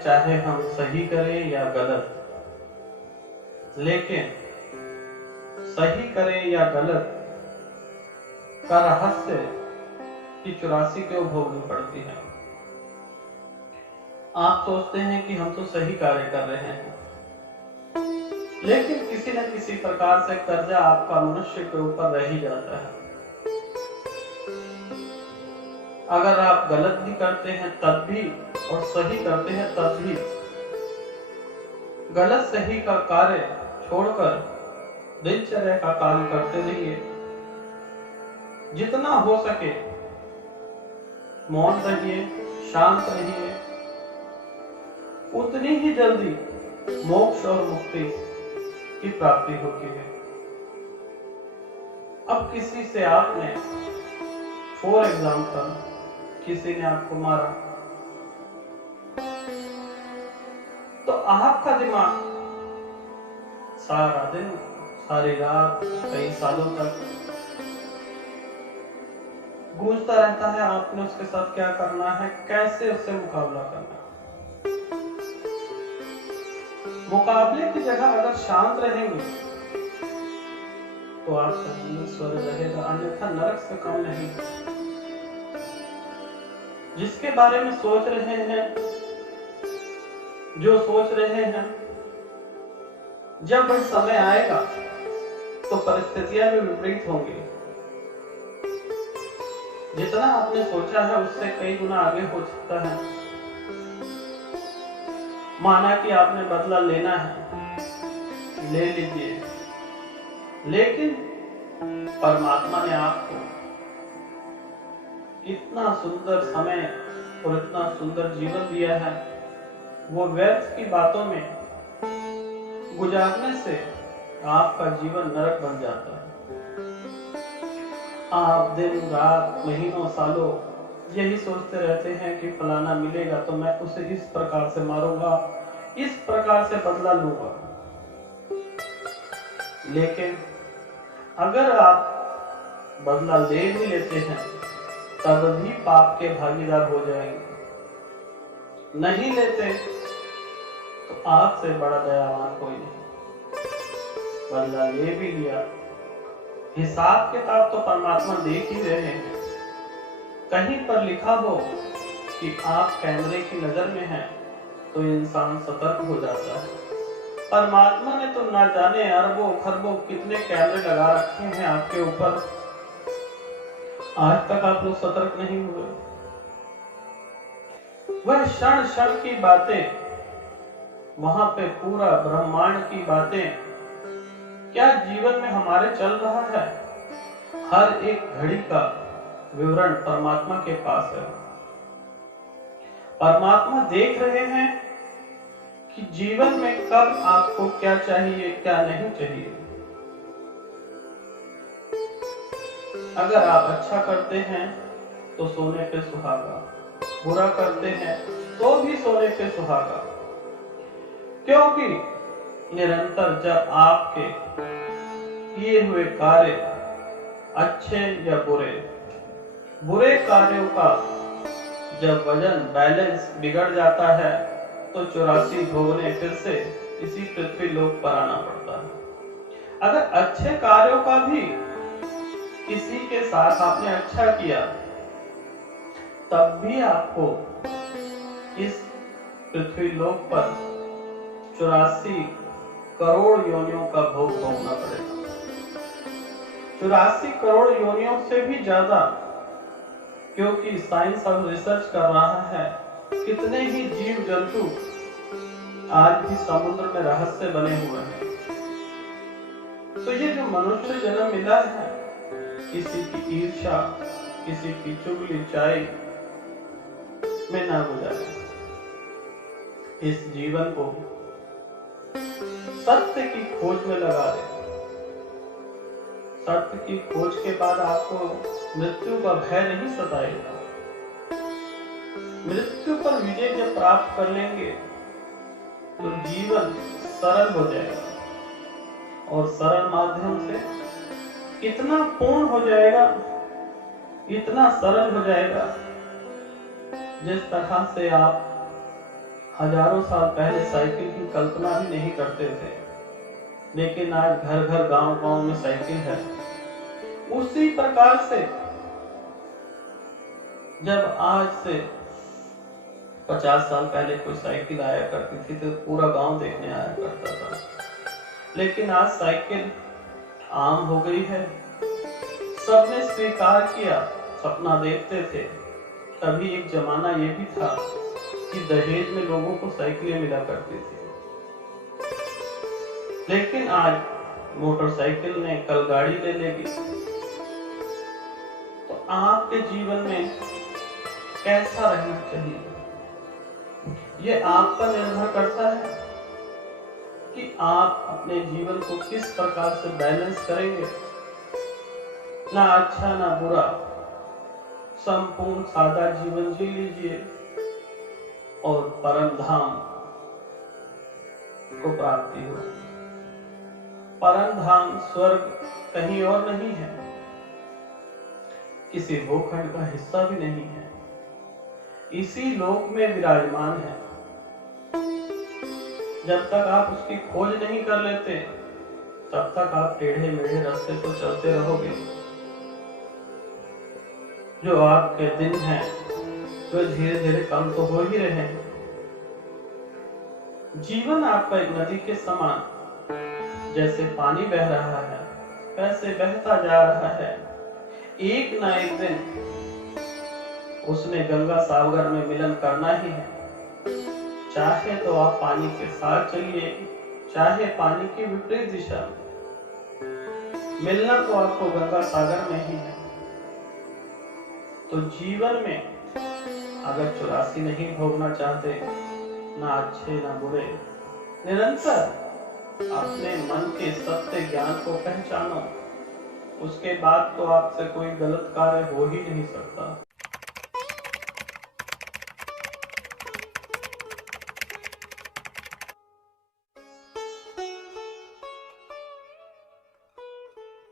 चाहे हम सही करें या गलत, लेकिन सही करें या गलत का रहस्य कि 84 क्यों भोगनी पड़ती है। आप सोचते हैं कि हम तो सही कार्य कर रहे हैं, लेकिन किसी न किसी प्रकार से कर्जा आपका मनुष्य के ऊपर रह ही जाता है। अगर आप गलत भी करते हैं तब भी और सही करते हैं तब भी, गलत सही का कार्य छोड़कर दिनचर्या का काम करते रहिए। जितना हो सके मौन रहिए, शांत रहिए, उतनी ही जल्दी मोक्ष और मुक्ति की प्राप्ति होती है। अब किसी से आपने, फॉर एग्जाम्पल, किसी ने आपको मारा, तो आपका दिमाग सारा दिन, सारी रात, कई सालों तक गूंजता रहता है आपने उसके साथ क्या करना है, कैसे उससे मुकाबला करना है। मुकाबले की जगह अगर शांत रहेंगे तो आपका जीवन स्वर्ग रहेगा, अन्यथा नरक से कम नहीं। जिसके बारे में सोच रहे हैं, जो सोच रहे हैं, जब वह समय आएगा तो परिस्थितियां भी विपरीत होंगी। जितना आपने सोचा है उससे कई गुना आगे हो सकता है। माना कि आपने बदला लेना है, ले लीजिए, लेकिन परमात्मा ने आपको इतना सुंदर समय और इतना सुंदर जीवन दिया है, वो व्यर्थ की बातों में गुजारने से आपका जीवन नरक बन जाता है। आप दिन रात, महीनों, सालों यही सोचते रहते हैं कि फलाना मिलेगा तो मैं उसे इस प्रकार से मारूंगा, इस प्रकार से बदला लूंगा। लेकिन अगर आप बदला ले भी लेते हैं तब भी पाप के भागीदार हो जाएंगे। नहीं लेते तो आपसे बड़ा दयावान कोई नहीं। बदला ले भी लिया, हिसाब किताब तो परमात्मा देख ही रहे हैं। कहीं पर लिखा हो कि आप कैमरे की नजर में हैं तो इंसान सतर्क हो जाता है। परमात्मा ने तो ना जाने अरबों खरबों कितने कैमरे लगा रखे हैं आपके ऊपर, आज तक आप लोग सतर्क नहीं हुए। वह क्षण क्षण की बातें, वहां पे पूरा ब्रह्मांड की बातें क्या जीवन में हमारे चल रहा है, हर एक घड़ी का विवरण परमात्मा के पास है। परमात्मा देख रहे हैं कि जीवन में कब आपको क्या चाहिए, क्या नहीं चाहिए। अगर आप अच्छा करते हैं तो सोने पे सुहागा, बुरा करते हैं तो भी सोने पे सुहागा। क्योंकि निरंतर जब आपके किए हुए कार्य अच्छे या बुरे कार्यों का जब वजन, बैलेंस बिगड़ जाता है तो 84 भोगने फिर से इसी पृथ्वी लोक पर आना पड़ता है। अगर अच्छे कार्यों का भी किसी के साथ आपने अच्छा किया तब भी आपको इस पृथ्वी लोक पर 84 करोड़ योनियों का भोग भोगना पड़ेगा। 84 करोड़ योनियों से भी ज्यादा, क्योंकि साइंस अब रिसर्च कर रहा है कितने ही जीव जंतु आज भी समुद्र में रहस्य बने हुए हैं। तो ये जो मनुष्य जन्म मिला है, किसी की ईर्ष्या, किसी की चुगली चाई में ना गुजारे। इस जीवन को सत्य की खोज में लगा दे। सत्य की खोज के बाद आपको मृत्यु का भय नहीं सताएगा। मृत्यु पर विजय जब प्राप्त कर लेंगे तो जीवन सरल हो जाएगा, और सरल माध्यम से इतना पूर्ण हो जाएगा, इतना सरल हो जाएगा, जिस तरह से आप हजारों साल पहले साइकिल की कल्पना भी नहीं करते थे, लेकिन आज घर घर गांव गांव में साइकिल है। उसी प्रकार से जब आज से 50 साल पहले कोई साइकिल आया करती थी तो पूरा गांव देखने आया करता था, लेकिन आज साइकिल आम हो गई है। सबने स्वीकार किया, सपना देखते थे। कभी एक जमाना ये भी था कि दहेज में लोगों को साइकिलें मिला करती थी, लेकिन आज मोटरसाइकिल ने कल गाड़ी ले लेगी। तो आपके जीवन में कैसा रहना चाहिए, ये आप पर निर्भर करता है कि आप अपने जीवन को किस प्रकार से बैलेंस करेंगे। ना अच्छा ना बुरा, संपूर्ण सादा जीवन जी लीजिए और परम धाम को प्राप्ति हो। परम धाम स्वर्ग कहीं और नहीं है, किसी भूखंड का हिस्सा भी नहीं है, इसी लोक में विराजमान है। जब तक आप उसकी खोज नहीं कर लेते, तब तक आप टेढ़े मेढ़े रास्ते तो चलते रहोगे। जो आपके दिन हैं, जो धीरे धीरे कम तो हो ही रहे हैं। जीवन आपका एक नदी के समान, जैसे पानी बह रहा है वैसे बहता जा रहा है। एक ना एक दिन उसने गंगा सागर में मिलन करना ही है। चाहे तो आप पानी के साथ चलिए, चाहे पानी की विपरीत दिशा में, मिलना तो आपको गंगा सागर में ही है। तो जीवन में अगर 84 नहीं भोगना चाहते, ना अच्छे ना बुरे, निरंतर अपने मन के सत्य ज्ञान को पहचानो, उसके बाद तो आपसे कोई गलत कार्य हो ही नहीं सकता।